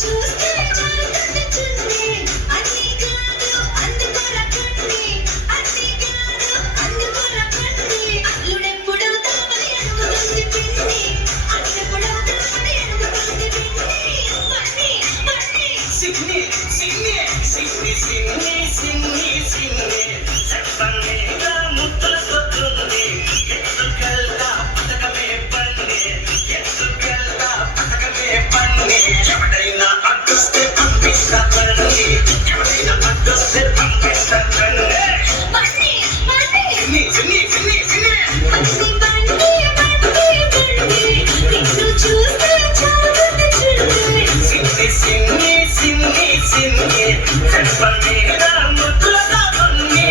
చూస్తే చాలుతుంది చున్నీ అన్ని కాదు అందుకోరా కన్ని అన్ని కాదు అందుకోరా కన్ని అల్లుడెప్పుడవుతామని అడుగుతుంది పిన్ని అల్లుడెప్పుడవుతామని అడుగుతుంది పిన్ని పన్ని పన్ని సిగ్ని సిగ్ని సిగ్ని సిగ్ని సిగ్ని సిగ్ని చెప్పలేగా ముద్దల కొద్దుంది ఎత్తుకెళ్తా పథకమే పన్ని ఎత్తుకెళ్తా పథకమే పన్ని ఎవడైనా అడ్డొస్తే పంపిస్తా పన్ని ఎవడైనా అడ్డొస్తే పంపిస్తా పన్ని పన్ని పన్ని సిగ్ని సిగ్ని సిగ్ని సిగ్ని పన్ని పన్ని పన్ని పన్ని నిన్ను చూస్తే చాలుతుంది చున్నీ సిగ్ని సిగ్ని సిగ్ని సిగ్ని చెప్పలేగా ముద్దల కొద్దుంది